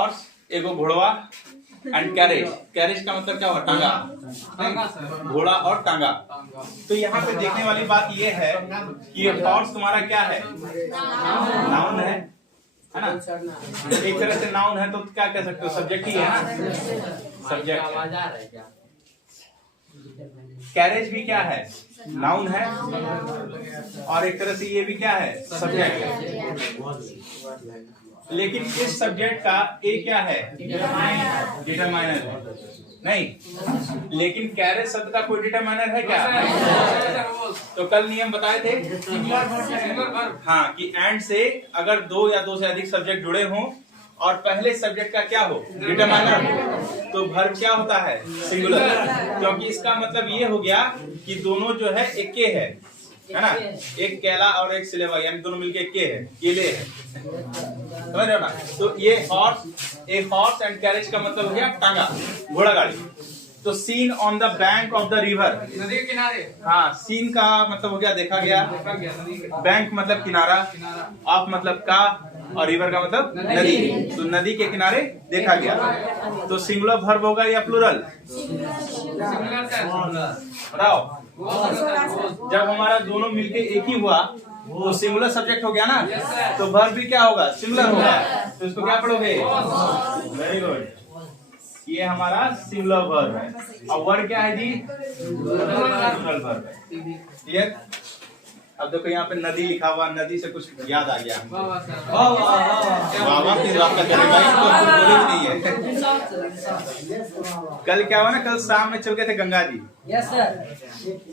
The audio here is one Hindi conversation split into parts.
हॉर्स, एगो घोड़वा एंड कैरेज। कैरेज का मतलब क्या हुआ? टांगा, घोड़ा और टांगा। तो यहाँ पे देखने वाली बात ये है कि ये हॉर्स तुम्हारा क्या है? नाउन है ना? एक तरह से नाउन है तो क्या कह सकते हो? सब्जेक्ट ही है ना, सब्जेक्ट। कैरेज भी क्या है? नाउन है, और एक तरह से ये भी क्या है? सब्जेक्ट है। लेकिन इस सब्जेक्ट का ए क्या है? डिटरमाइनर है। नहीं, लेकिन कैरेज शब्द का कोई डिटरमाइनर है क्या? तो कल नियम बताए थे हाँ, कि एंड से अगर दो या दो से अधिक सब्जेक्ट जुड़े हों और पहले सब्जेक्ट का क्या हो? डिटरमाइनर हो, तो वर्ब क्या होता है? सिंगुलर। क्योंकि इसका मतलब ये हो गया कि दोनों जो है एक के है ना? एक केला और एक सिलेवा, यानी दोनों मिलके एक के है, केले है, समझ रहे हो ना? तो ये हॉर्स एंड कैरेज का मतलब हो गया टांगा, घोड़ा गाड़ी। तो scene on the bank of the river, नदी के किनारे। हाँ, सीन का मतलब हो गया देखा गया, बैंक मतलब किनारा, ऑफ मतलब का, और रिवर का मतलब नदी। तो नदी के किनारे देखा गया। तो सिंगुलर वर्ब होगा या प्लूरल? बताओ। जब हमारा दोनों मिलके एक ही हुआ तो सिंगुलर सब्जेक्ट हो गया ना, तो वर्ब भी क्या होगा? सिंगुलर होगा। तो इसको क्या पढ़ोगे? वेरी गुड, ये हमारा सिंगुलर वर्ब है। और वर्ब क्या है जी? प्लूरल वर्ब है। क्लियर? अब देखो यहाँ पे नदी लिखा हुआ, नदी से कुछ याद आ गया। वाह, किस बात का करेगा? नहीं है। कल क्या हुआ ना, कल शाम में चल गए थे गंगा जी। Yes sir.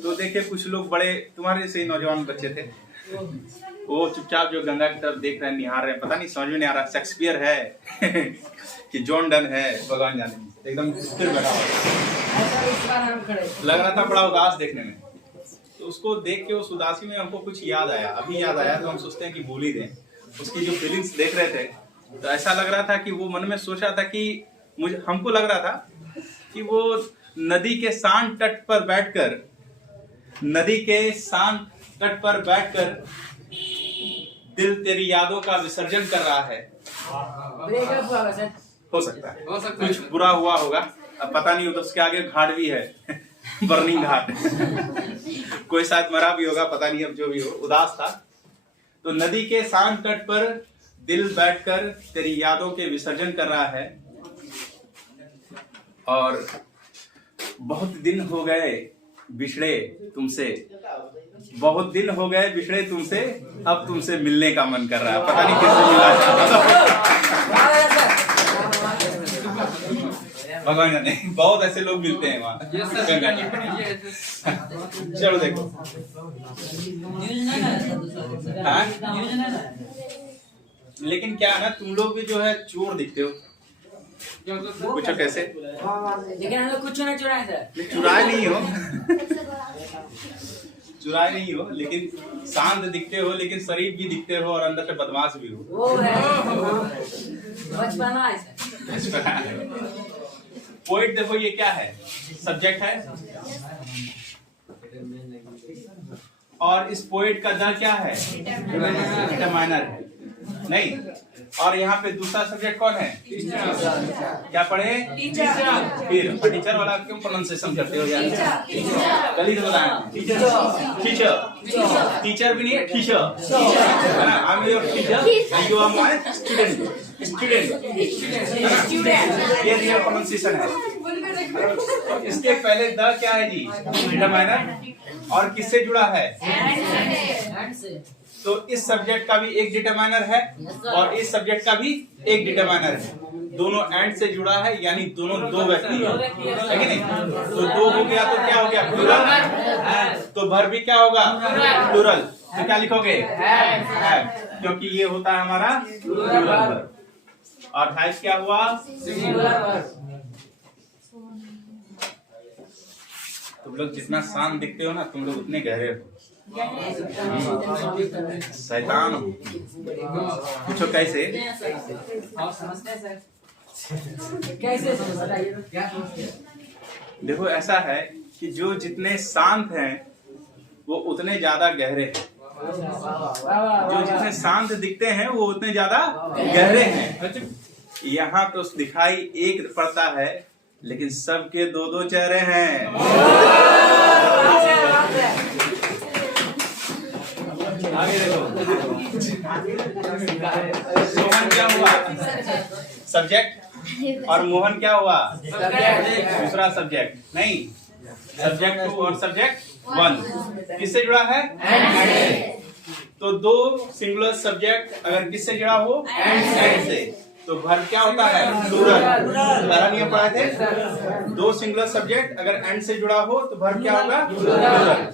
तो देखिए कुछ लोग बड़े तुम्हारे जैसे नौजवान बच्चे थे, वो चुपचाप जो गंगा की तरफ देख रहे हैं, निहार रहे हैं, पता नहीं समझ में नहीं आ रहा शेक्सपियर है कि जॉन डन है, भगवान जाने। एकदम स्थिर बैठा हुआ, लग रहा था बड़ा उदास देखने में। तो उसको देख के उस उदासी में हमको कुछ याद आया, अभी याद आया, तो हम सोचते हैं कि भूल ही दें। उसकी जो फीलिंग्स देख रहे थे तो ऐसा लग रहा था कि वो मन में सोच रहा था कि हमको लग रहा था कि वो नदी के शांत तट पर बैठकर, नदी के शांत तट पर बैठकर दिल तेरी यादों का विसर्जन कर रहा है। हो सकता है कुछ बुरा हुआ होगा, अब पता नहीं हो, तो उसके आगे घाट भी है बर्निंग घाट कोई शायद मरा भी होगा, पता नहीं, अब जो भी हो, उदास था। तो नदी के शांत तट पर दिल बैठकर तेरी यादों के विसर्जन कर रहा है, और बहुत दिन हो गए बिछड़े तुमसे, बहुत दिन हो गए बिछड़े तुमसे, अब तुमसे मिलने का मन कर रहा है। पता नहीं किससे मिलना भगवान जाने, बहुत ऐसे लोग मिलते हैं वहाँ गंगा जी पर। चलो देखो, लेकिन क्या है ना, तुम लोग भी जो है चोर दिखते हो। पूछो कैसे? लेकिन हम लोग कुछ नहीं चुराए सर। चुराए नहीं हो चुराए नहीं हो, लेकिन शांत दिखते हो, लेकिन शरीफ भी दिखते हो, और अंदर से बदमाश भी हो। वो है बचपना है सर। पोइट देखो, ये क्या है? सब्जेक्ट है, और इस पोइट का द क्या है? डिटरमाइनर है। नहीं, और यहाँ पे दूसरा सब्जेक्ट कौन है? क्या पढ़े? टीचर। फिर टीचर वाला क्यों प्रोनाउंसिएशन करते हो यार? कल ही तो बताया, टीचर। टीचर भी नहीं है, टीचर है ना। I am your teacher, you are my student. ये रियल प्रोनाउंसिएशन है। इसके पहले द क्या है जी? डिटरमाइनर, और किससे जुड़ा है? तो इस सब्जेक्ट का भी एक डिटरमाइनर है, और इस सब्जेक्ट का भी एक डिटरमाइनर है। दोनों एंड से जुड़ा है, यानी दोनों दो व्यक्ति है कि नहीं? तो दो हो गया तो क्या हो गया? प्लूरल। तो वर्ब भी क्या होगा? प्लूरल। तो क्या लिखोगे? हैव, क्योंकि ये होता है हमारा प्लूरल वर्ब। और हैज क्या हुआ? Singular verb. तुम लोग जितना शांत दिखते हो ना, तुम लोग उतने गहरे हो। शैतान हो। पूछो कैसे? कैसे देखो ऐसा है कि जो जितने शांत हैं वो उतने ज्यादा गहरे हैं, जो जितने शांत दिखते हैं वो उतने ज्यादा गहरे हैं। यहाँ तो दिखाई एक पड़ता है, लेकिन सबके दो दो चेहरे हैं। आगे देखो, सोहन क्या हुआ? सब्जेक्ट। और मोहन क्या हुआ? दूसरा सब्जेक्ट। नहीं, सब्जेक्ट 2 और सब्जेक्ट 1 किससे जुड़ा है? तो दो सिंगुलर सब्जेक्ट अगर किससे जुड़ा हो? एंड से, तो वर्ब क्या होता है? प्लूरल। पहला नियम पढ़े थे, दो सिंगुलर सब्जेक्ट अगर एंड से जुड़ा हो तो वर्ब क्या होगा? प्लूरल।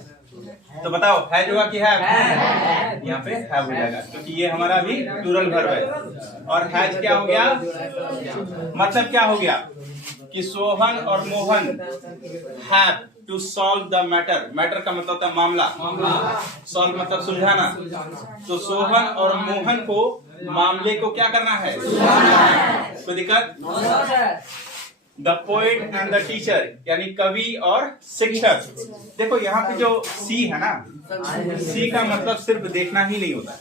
तो बताओ, है जुड़ा कि है? यहाँ पे है हो जाएगा, क्योंकि ये हमारा भी प्लूरल वर्ब है। और हैज क्या हो गया? मतलब क्या हो गया कि सोहन और Mohan have to solve the matter. Matter का मतलब होता है मामला, सॉल्व मतलब सुलझाना। तो सोहन और मोहन को मामले को क्या करना है? कोई दिक्कत? The poet and the teacher, यानी कवि और शिक्षक। देखो यहाँ पे जो सी है ना, सी का मतलब सिर्फ देखना ही नहीं होता।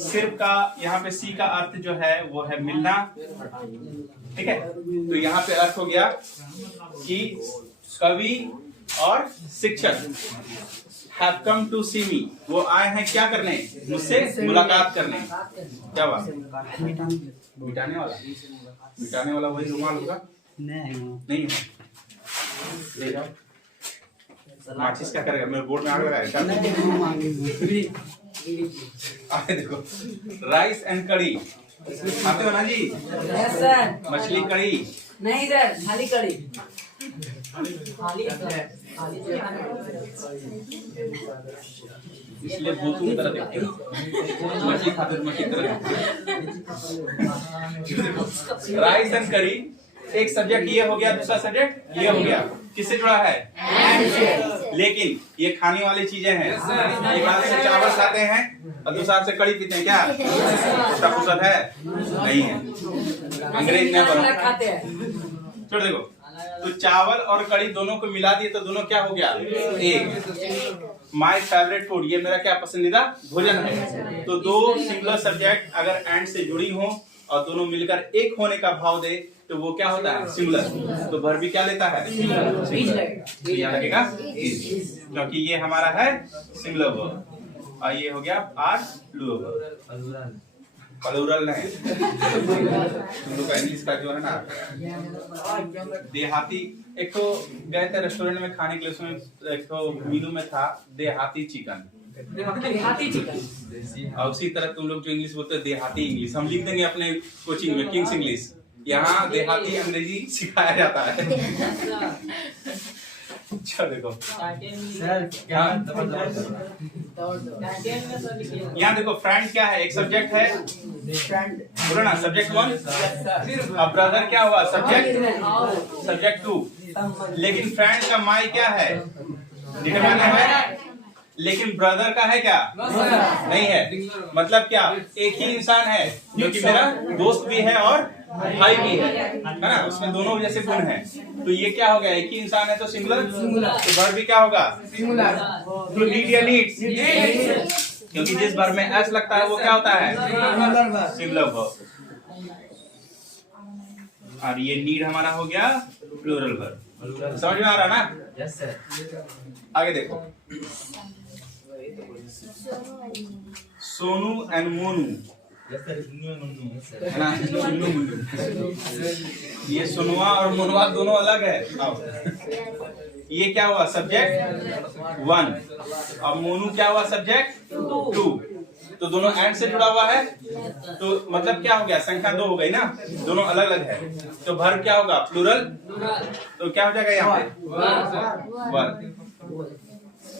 सिर्फ का यहाँ पे सी का अर्थ जो है वो है मिलना, ठीक है। तो यहाँ पे अर्थ हो गया कि कवि और शिक्षक have come to see me, वो आए हैं क्या करने? मुझसे मुलाकात करने। क्या हुआ? मिटाने वाला? मिटाने वाला वही रुमाल होगा? नहीं है। ले जाओ। माचिस क्या करेगा? मेरे बोर्ड में आग लगाएगा। आगे देखो, राइस एंड कड़ी खाते हो ना जी? Yes sir. मछली कड़ी नहीं सर, खाली कड़ी। इसलिए भूतों की तरह देखते हो, मछली खाते मछली तरह। राइस एंड करी, एक सब्जेक्ट ये हो गया, दूसरा सब्जेक्ट ये हो गया। किससे जुड़ा है? लेकिन ये खाने वाली चीजें हैं। एक हाथ से चावल खाते हैं और दूसरे हाथ से कड़ी पीते हैं। क्या इसका फुर्सत है? नहीं है। अंग्रेज ने बना खाते हैं। छोड़ देखो, तो चावल और कड़ी दोनों को मिला दिए तो दोनों क्या हो गया? एक। माय फेवरेट फूड, ये मेरा क्या पसंदीदा भोजन है। तो दो सिंगुलर सब्जेक्ट अगर एंड से जुड़ी हो और दोनों मिलकर एक होने का भाव दे तो वो क्या होता है? सिंगुलर। तो वर्ब भी क्या लेता है? सिंगुलर। याद रखेगा, क्योंकि ये हमारा है सिंगुलर वर्ब और ये हो गया आर प्लूरल। प्लूरल नहीं, तुम लोग का इंग्लिश का जो है ना देहाती। एक तो गए थे रेस्टोरेंट में खाने के लिए, उसमें एक तो मेनू में था देहाती चिकन। देहाती चिकन। और उसी तरह तुम लोग जो इंग्लिश बोलते हैं देहाती इंग्लिश, हम लिख देंगे अपने कोचिंग में किंग्स इंग्लिश। यहाँ देहाती अंग्रेजी सिखाया जाता है। चलो देखो, यहाँ देखो, फ्रेंड क्या है? एक सब्जेक्ट है, बोलो ना, सब्जेक्ट 1। अब ब्रदर क्या हुआ? सब्जेक्ट 2। लेकिन फ्रेंड का माई क्या है? डिटरमाइनर है। लेकिन ब्रदर का है क्या? नहीं है। मतलब क्या? एक ही इंसान है जो कि मेरा दोस्त भी है और भाई भी है ना, उसमें दोनों जैसे गुण हैं। तो ये क्या हो गया? एक ही इंसान है तो सिंगुलर। तो वर्ब भी क्या होगा? सिंगुलर। तो नीड या नीड्स, क्योंकि जिस वर्ब में एस लगता है वो क्या होता है? Singular verb. और ये नीड हमारा हो गया प्लूरल वर्ब। समझ में आ रहा ना? Yes sir. आगे देखो, सोनू एंड मोनू है ना, सोनू मोनू। ये सोनुआ और मोनुआ दोनों अलग है। ये क्या हुआ? सब्जेक्ट 1 और मोनू क्या हुआ? सब्जेक्ट 2। तो दोनों एंड से जुड़ा हुआ है, तो मतलब क्या हो गया? संख्या 2 हो गई ना, दोनों अलग अलग है। तो वर्ब क्या होगा? प्लूरल। तो क्या हो जाएगा यहाँ पे? वर्ब।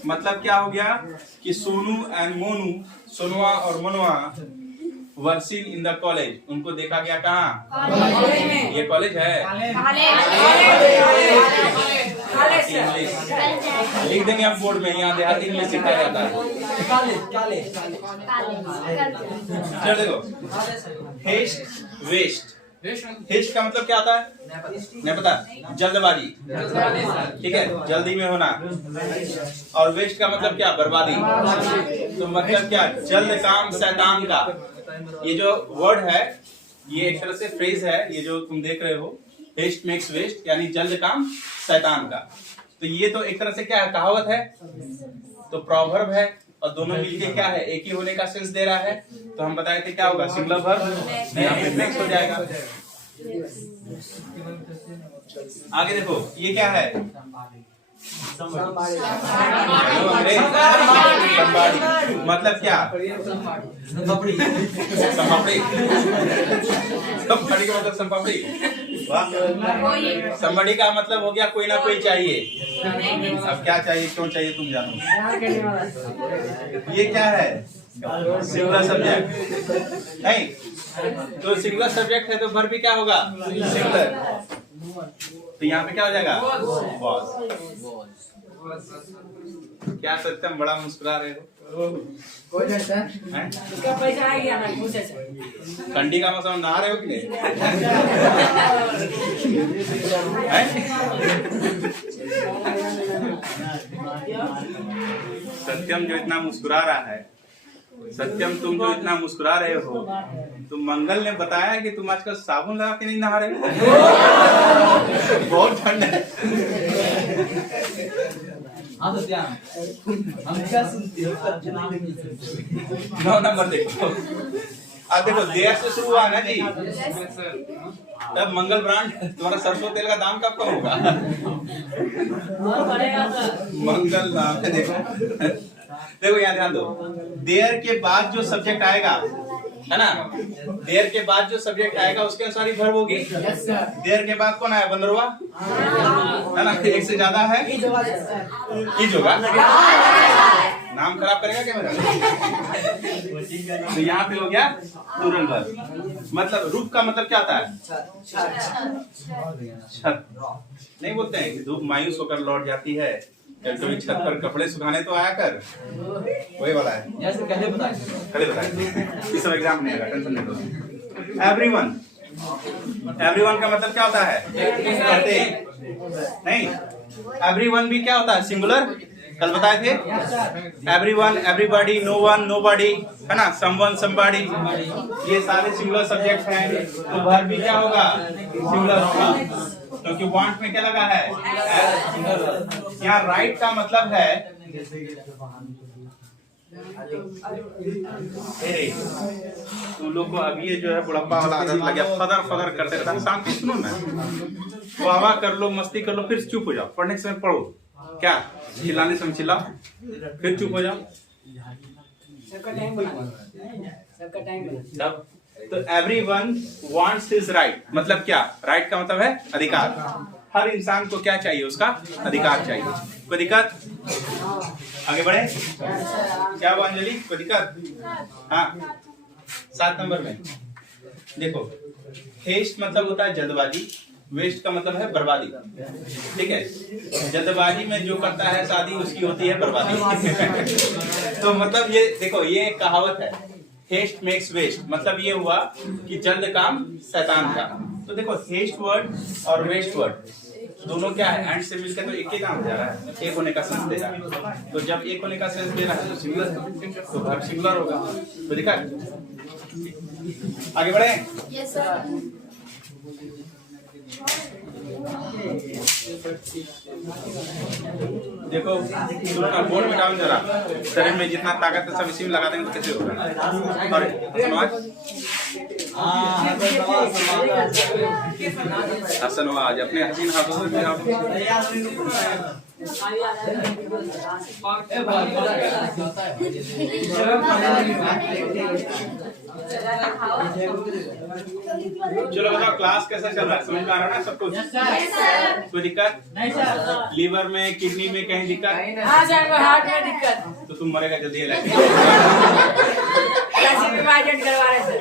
मतलब क्या हो गया कि सोनू एंड मोनू, सोनुआ और मनुआ were seen in the college. उनको देखा गया कहाँ? ये कॉलेज है। लिख देंगे आप बोर्ड में, यहाँ देहाती इंग्लिश सिखाया जाता है। चलो देखो, हेस्ट वेस्ट। हेस्ट का मतलब क्या होता है? नहीं पता? जल्दबाजी, ठीक है, जल्दी में होना। और वेस्ट का मतलब क्या? बर्बादी। तो मतलब क्या? जल्द काम शैतान का। ये जो वर्ड है ये एक तरह से फ्रेज है, ये जो तुम देख रहे हो, हेस्ट मेक्स वेस्ट, यानी जल्द काम शैतान का। तो ये तो एक तरह से क्या है, कहावत है, तो प्रॉवर्ब है, और दोनों मिलके क्या है, एक ही होने का सेंस दे रहा है। तो हम बताए थे क्या होगा, सिंगुलर वर्ब यहाँ पे मेक्स हो जाएगा। आगे देखो, ये क्या है, संबाड़ी, मतलब क्या, संपापड़ी का मतलब संपापड़ी। संबड़ी का मतलब हो गया कोई ना कोई चाहिए। अब क्या चाहिए, क्यों चाहिए, तुम जानो। ये क्या है, सिंगुलर सब्जेक्ट नहीं, तो सिंगुलर सब्जेक्ट है तो वर्ब भी क्या होगा, सिंगुलर। तो यहाँ पे क्या हो जाएगा, वॉज। क्या सत्यम बड़ा मुस्कुरा रहे हो, इसका पैसा आ गया ना, पूछे ठंडी का मौसम, नहा रहे हो कि नहीं? सत्यम जो इतना मुस्कुरा रहा है, सत्यम तुम जो इतना मुस्कुरा रहे हो, तो मंगल ने बताया कि तुम आजकल साबुन लगा के नहीं नहा रहे हो। बहुत ठंड है। नौ नंबर देखो, अब देखो देर से शुरू हुआ ना जी, तब मंगल ब्रांड तुम्हारा सरसों तेल का दाम कब कम होगा। मंगल नाम है, देखो देखो यहाँ ध्यान दो, देयर के बाद जो सब्जेक्ट आएगा है ना, देयर के बाद जो सब्जेक्ट आएगा उसके अनुसार ही वर्ब होगी। देयर के बाद कौन आया, बंदरवा है ना, एक से ज्यादा है, ईज होगा, नाम खराब करेगा क्या मेरा। तो यहाँ पे हो गया प्लूरल वर्ब। मतलब रूप का मतलब क्या होता है, छत। नहीं बोलते हैं कि धूप मायूस होकर लौट जाती है, कभी छत पर कपड़े सुखाने तो आया कर, वही वाला है। कल बताए, इस सब एग्जाम नहीं आएगा, टेंशन नहीं लो। एवरीवन, एवरीवन का मतलब क्या होता है, प्रत्येक। नहीं, एवरीवन भी क्या होता है, सिंगुलर, कल बताए थे। Everyone, everybody, no one, nobody, है ना, समवन, समबॉडी, ये सारे सिंगुलर सब्जेक्ट हैं। तो वर्ब भी क्या होगा, सिंगुलर होगा, क्योंकि वांट में क्या लगा है, यहाँ राइट का मतलब है, तुम लोग को अब ये जो है बुढ़प्पा वाला आदत लग गया, फदर फदर करते रहता है। शांति सुनो ना, वाह कर लो, मस्ती कर लो, फिर चुप हो जाओ, पढ़ने के समय पढ़ो, क्या चिल्लाने समय चिल्लाओ, फिर चुप हो जाओ। तब तो everyone wants his right, मतलब क्या, राइट का मतलब है अधिकार। हर इंसान को क्या चाहिए, उसका अधिकार चाहिए। कोई दिक्कत, आगे बढ़े, क्या हुआ अंजलि, कोई दिक्कत। हाँ, 7 नंबर में देखो, हेस्ट मतलब होता है जल्दबाजी, वेस्ट का मतलब है बर्बादी। ठीक है, जल्दबाजी में जो करता है शादी, उसकी होती है बर्बादी। तो मतलब ये देखो, ये एक कहावत है, हेस्ट मेक्स वेस्ट, मतलब ये हुआ कि जल्द काम शैतान का। तो देखो हेस्ट वर्ड और वेस्ट वर्ड दोनों क्या है, एंड से मिलकर तो एक ही काम दे रहा है, एक होने का सेंस दे रहा है। तो जब एक होने का सेंस दे रहा है तो सिंगुलर, तो वर्ब सिंगुलर होगा। तो देखा, आगे बढ़े। Yes sir. देखो सुनो ना, बोर्ड में डाउन जरा, शरीर में जितना ताकत है सब इसी में लगा देंगे तो कैसे होगा। और हसन आज अपने हसीन हाथों से चलो बताओ क्लास कैसा चल रहा है, समझ में आ रहा है ना सबको? कोई दिक्कत नहीं सर? लीवर में, किडनी में कहीं दिक्कत? हाँ सर, हार्ट में दिक्कत। तो तुम मरेगा जल्दी एलआईसी करवा रहे सर।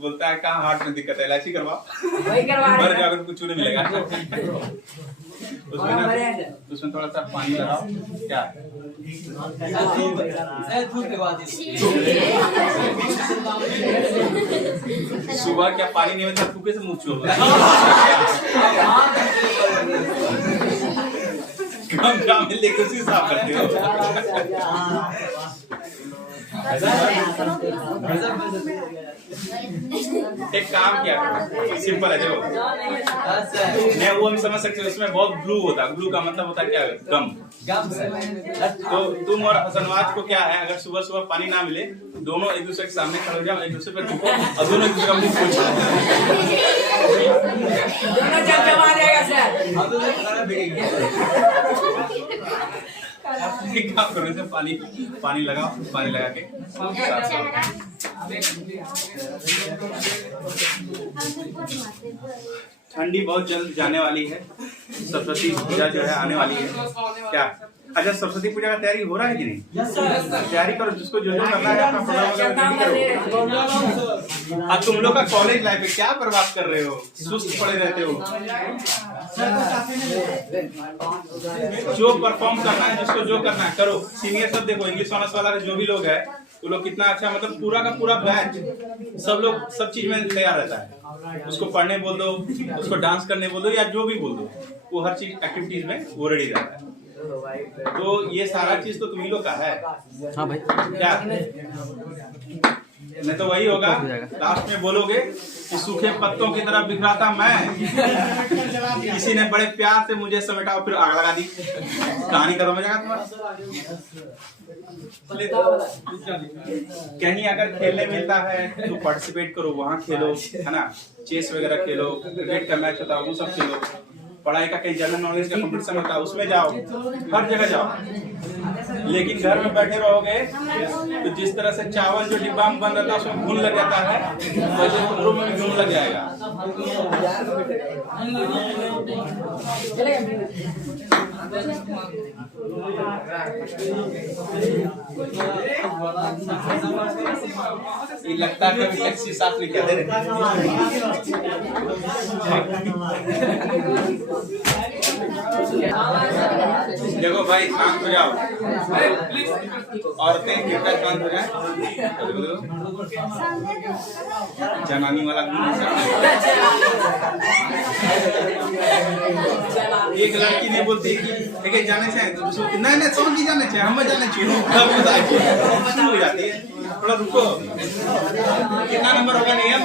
बोलता है कहाँ हार्ट में दिक्कत है, एलआईसी करवाओ, वही करवा रहे मर जाकर कुछ नहीं मिलेगा। उसमें ना, उसमें थोड़ा सा पानी लगाओ, क्या सुबह क्या पानी नहीं होता, फूके से मुँह छू काम लेके उसी साफ करते हो। एक काम किया करो, सिंपल है देखो, मैं वो हम समझ सकते हो, उसमें बहुत ग्लू होता है। ग्लू का मतलब होता है क्या? गम। तो तुम और हसनवाज को क्या है, अगर सुबह सुबह पानी ना मिले, दोनों एक दूसरे के सामने खड़े हो जाओ, एक दूसरे पे थूको और दोनों एक दूसरे का मुंह पूछो। दोनों जमा जाएगा सर। एक काम करो, इसे पानी लगाओ, पानी लगा के ठंडी बहुत जल्द जाने वाली है, सरस्वती पूजा जो है आने वाली है। क्या अच्छा सरस्वती पूजा का तैयारी हो रहा है कि नहीं? तैयारी करो, जिसको जो करना है अपना प्रोग्राम करो। अब तुम लोग का कॉलेज लाइफ है, क्या बर्बाद कर रहे हो? सुस्त पड़े रहते हो। जो परफॉर्म करना है, जिसको जो करना है करो। सीनियर सब देखो, इंग्लिश ऑनर्स वाला जो भी लोग है वो लोग कितना अच्छा, मतलब पूरा का पूरा बैच सब लोग सब चीज में तैयार रहता है। उसको पढ़ने बोल दो, उसको डांस करने बोल दो, या जो भी बोल दो, वो हर चीज एक्टिविटीज में वो रेडी रहता है। तो ये सारा चीज तो तुम्ही लोग का है। हाँ भाई, क्या नहीं तो वही होगा, लास्ट में बोलोगे कि सूखे पत्तों की तरह बिखरा था मैं, किसी ने बड़े प्यार से मुझे समेटा और फिर आग लगा दी, कहानी खत्म हो जाएगा तुम्हारा। कहीं अगर खेलने मिलता है तो पार्टिसिपेट करो, वहाँ खेलो, है ना, चेस वगैरह खेलो, क्रिकेट का मैच होता है वो सब खेलो, पढ़ाई का कहीं जनरल नॉलेज का कंपटीशन होता है उसमें जाओ, हर जगह जाओ। लेकिन घर में बैठे रहोगे तो जिस तरह से चावल जो डिब्बा में बन रहता है उसमें घुन लग जाता है, वैसे तुम में भी घुन लग जाएगा। ये लगता है कभी टैक्सी साथ में क्या दे रहे। देखो भाई शांत हो जाओ, औरतें कृपया शांत हो जाए। जनानी वाला एक लड़की ने बोलती है कि जाने से नहीं तो की जाने चाहिए, हम जाने चाहिए, शुरू हो जाती है। थोड़ा रुको, कितना नंबर होगा नियम?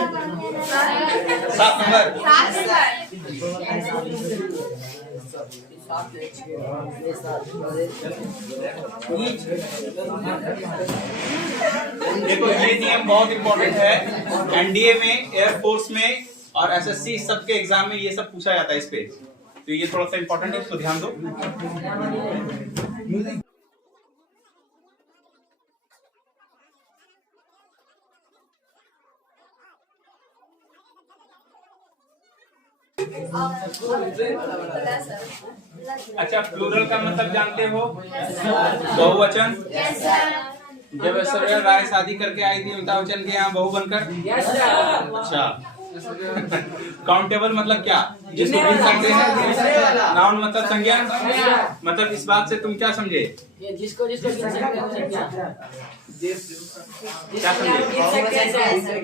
7 नंबर। देखो ये नियम बहुत इम्पोर्टेंट है, एनडीए में, एयरफोर्स में और एसएससी सबके एग्जाम में ये सब पूछा जाता है इस पे, तो ये थोड़ा सा इम्पोर्टेंट है, इसको ध्यान दो। अच्छा, प्लूरल का मतलब जानते हो? बहुवचन। जब ऐश्वर्या राय शादी करके आई थी अमिताभ बच्चन के यहाँ बहू बनकर। अच्छा, काउंटेबल मतलब क्या? जिसको गिन सकते हैं। नाउन मतलब संज्ञा। मतलब इस बात से तुम क्या समझे? जिसको गिन सकते हैं क्या समझे?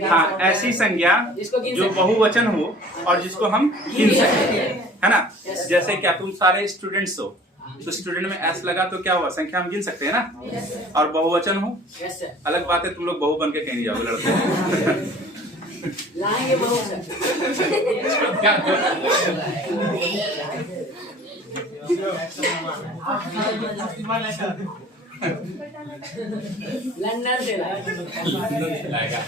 हाँ, ऐसी संज्ञा जो बहुवचन हो और जिसको हम गिन सकते हैं, है ना। जैसे क्या तुम सारे स्टूडेंट्स हो तो स्टूडेंट में एस लगा तो क्या हुआ? संख्या हम गिन सकते हैं ना। और बहुवचन हो, अलग बात है, तुम लोग बहु बन के कहीं नहीं जाओगे लड़के। लाएंगे बहु से। लंदन से लाएगा।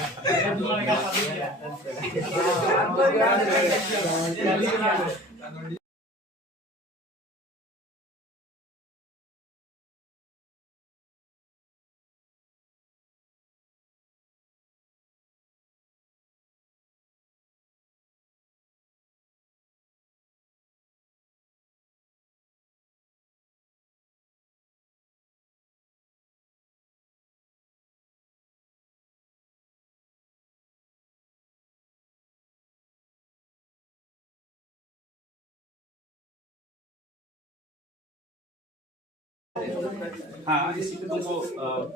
हाँ, इसी पे तुमको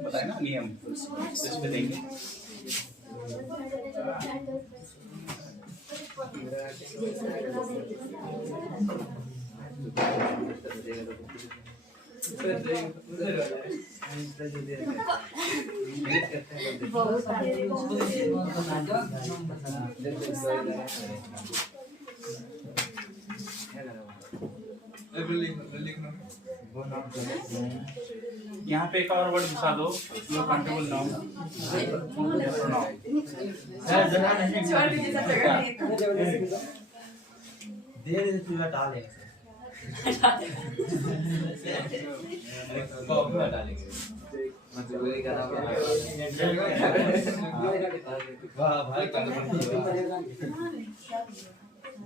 बताया ना नियम, इस पे देंगे। यहाँ पे एक और वर्ड घुसा दो, नो काउंटेबल नाउन।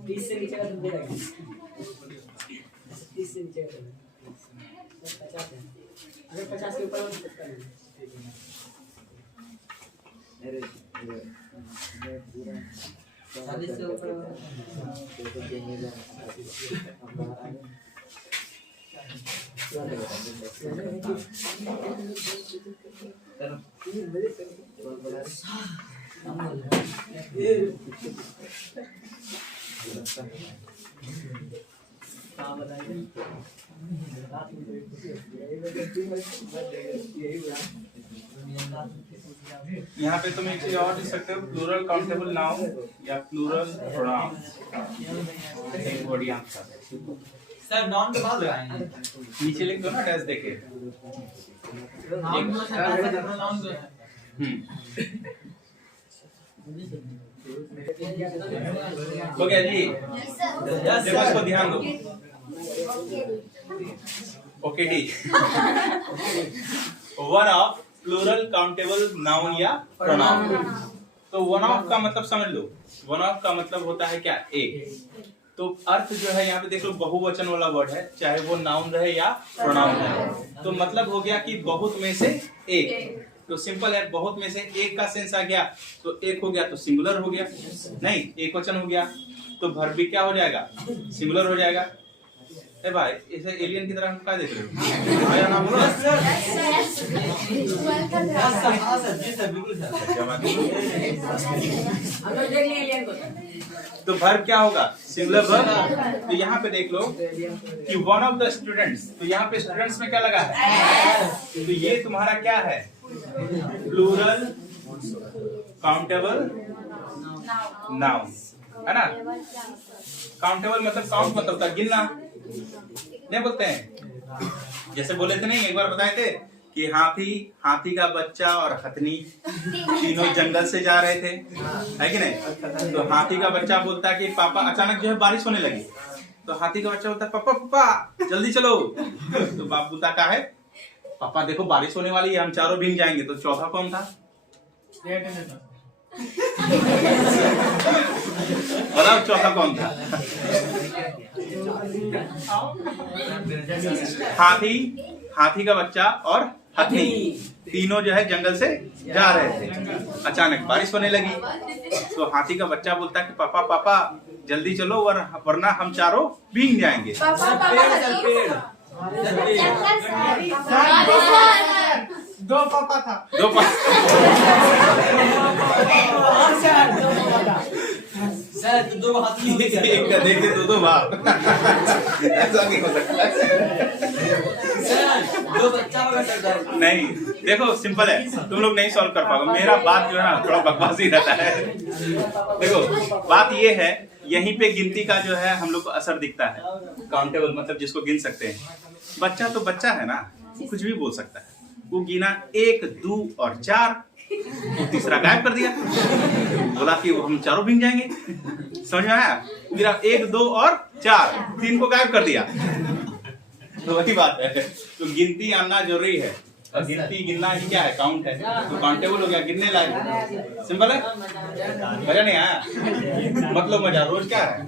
बीस से नीचे का तुम दे रहे 30 से नीचे का 50 है। अगर 50 के ऊपर हो तो सकता है। 40 से ऊपर यहाँ पे तुम एक चीज और लिख सकते हो, प्लूरल काउंटेबल नाउन या प्लूरल प्रोनाउन। एक वर्ड यहाँ सर नॉन के बाद लगाएंगे, नीचे लिख दो ना डैश देके। नाउन जो है हो गया जी। देखो इसको ध्यान दो। Okay D. One of plural countable noun या प्रोनाउन। तो वन ऑफ का मतलब समझ लो, वन ऑफ का मतलब होता है क्या, एक। तो अर्थ जो है यहाँ पे देख लो बहुवचन वाला वर्ड है, चाहे वो नाउन रहे या प्रोनाउन रहे। तो मतलब हो गया कि बहुत में से एक। तो सिंपल है, बहुत में से एक का सेंस आ गया तो एक हो गया तो सिंगुलर हो गया, नहीं एक वचन हो गया तो वर्ब भी क्या हो जाएगा, सिंगुलर हो जाएगा। ए भाई इसे एलियन की तरह हम क्या देख रहे हो? मेरा नाम बोलो। तो वर्ब क्या होगा, सिंगुलर वर्ब। तो यहाँ पे देख लो कि वन ऑफ द स्टूडेंट्स, तो यहाँ पे स्टूडेंट्स में क्या लगा है, तो ये तुम्हारा क्या है, प्लूरल काउंटेबल नाउन है ना। काउंटेबल मतलब काउंट मतलब होता है गिनना, नहीं बोलते हैं। जैसे बोले थे नहीं, एक बार बताए थे कि हाथी का बच्चा और हथनी तीनों जंगल से जा रहे थे, है कि नहीं। तो हाथी का बच्चा बोलता है कि पापा, अचानक जो है बारिश होने लगी, तो हाथी का बच्चा बोलता है पापा पापा जल्दी चलो। तो बाप बोलता क्या है, पापा देखो बारिश होने वाली है, हम चारों भीग जाएंगे। तो चौथा कौन था, बताओ चौथा कौन था। हाथी का बच्चा और हथनी तीनों जो है जंगल से जा रहे थे, अचानक बारिश होने लगी। तो हाथी का बच्चा बोलता है कि पापा पापा जल्दी चलो वरना हम चारों भीग जाएंगे। दो पापा था, दो सर दो हाथी एक का देख के दो बाप ऐसा नहीं हो सकता। सर दो बच्चा होगा सर। नहीं देखो सिंपल है, तुम लोग नहीं सॉल्व कर पाओगे। मेरा बात जो है ना थोड़ा बकवासी रहता है। देखो बात ये है, यहीं पे गिनती का जो है हम लोग को असर दिखता है। काउंटेबल मतलब जिसको गिन सकते हैं। बच्चा तो बच्चा है ना, कुछ भी बोल सकता है। वो गिना 1 2 और 4, तो तीसरा गायब कर दिया, बोला कि हम चारों भीग जाएंगे। समझ में आया, गिरा 1 2 और 4, 3 को गायब कर दिया। तो वही बात है, तो गिनती आना जरूरी है। और गिनती गिनना ही क्या है, काउंट है। तो काउंटेबल हो गया, गिनने लायक। सिंपल है, मजा नहीं आया, मतलब मजा रोज क्या है।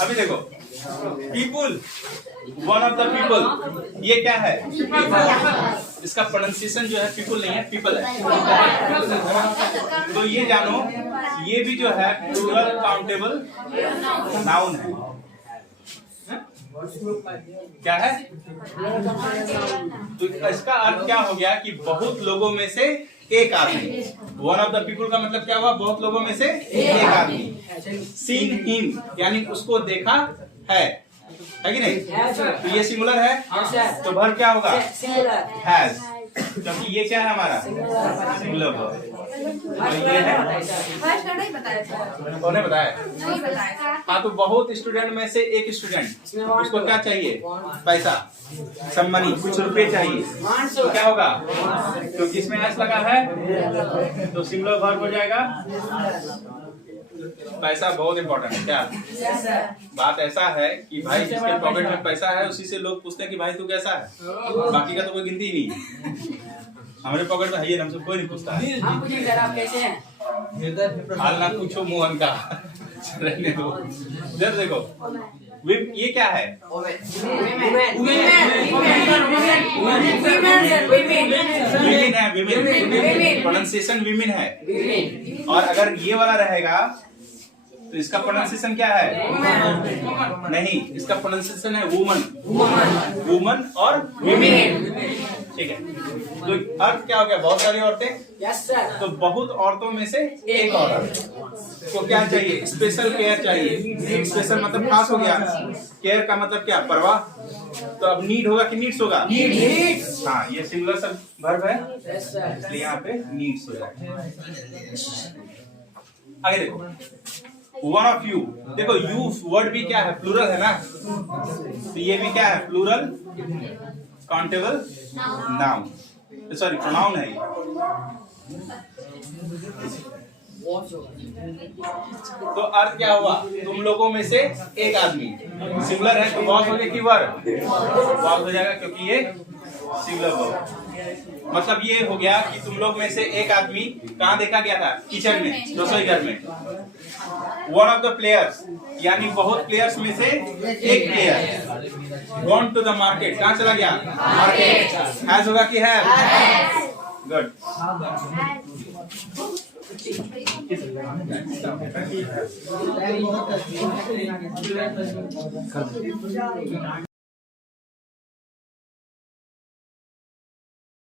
अभी देखो people, one of the people, ये क्या है, इसका प्रोनाउंसिएशन जो है पीपुल नहीं है, पीपल है। तो ये जानो, ये भी जो है प्लूरल काउंटेबल नाउन है। क्या है, तो इसका अर्थ क्या हो गया कि बहुत लोगों में से एक आदमी। वन ऑफ द पीपुल का मतलब क्या हुआ, बहुत लोगों में से एक आदमी। सीन हिम यानी उसको देखा है कि नहीं। तो ये सिंगुलर है, तो वर्ब क्या होगा, हैज। क्योंकि ये क्या है हमारा सिंगुलर वर्ब। और ये है नहीं बताया था। उन्होंने बताया। नहीं बताया था। हाँ, तो बहुत स्टूडेंट में से एक स्टूडेंट उसको क्या चाहिए, पैसा, सम मनी, कुछ रुपए चाहिए, तो क्या होगा, क्योंकि इसमें एस लगा है तो सिंगुलर वर्ब हो जाएगा। पैसा बहुत इंपॉर्टेंट है क्या। बात ऐसा है कि भाई जिसके पॉकेट में पैसा है उसी से लोग पूछते हैं कि भाई तू कैसा है, बाकी का तो कोई गिनती ही नहीं। हमारे पॉकेट में है ये, हमसे कोई नहीं पूछता है। हम पूछेंगे सर आप कैसे हैं? हाल ना पूछो मोहन का, रहने दो। इधर देखो, ये क्या है, विमेन है, विमेन, प्रोनाउंसिएशन विमेन है। और अगर ये वाला रहेगा तो इसका प्रोनाउंसिएशन क्या है, नहीं, इसका प्रोनाउंसिएशन है वुमन, वुमन और विमेन। ठीक है, तो अर्थ क्या हो गया, बहुत सारी औरतें। Yes sir. तो बहुत औरतों में से एक औरत को क्या चाहिए, स्पेशल केयर चाहिए। स्पेशल मतलब खास हो गया, केयर का मतलब क्या, परवाह। तो अब नीड होगा कि नीड्स होगा, नीड्स। हाँ, ये सिंगुलर सब वर्ब है, यस सर। इसलिए यहाँ पे नीड्स हो जाएगा। आगे देखो, वन ऑफ यू, देखो यू वर्ड भी क्या है, प्लूरल है ना, तो ये भी क्या है, plural countable noun, sorry pronoun है ये। तो अर्थ क्या हुआ, तुम लोगों में से एक आदमी, सिंगुलर है तो बॉस हो गया कि वर्ब, बॉस हो जाएगा क्योंकि ये सिंगुलर वर्ब। मतलब ये हो गया कि तुम लोग में से एक आदमी कहाँ देखा गया था, किचन में, रसोई घर में। वन ऑफ द प्लेयर्स, यानी बहुत प्लेयर्स में से एक player gone to the market, कहाँ चला गया, मार्केट। हैज होगा कि है, गुड।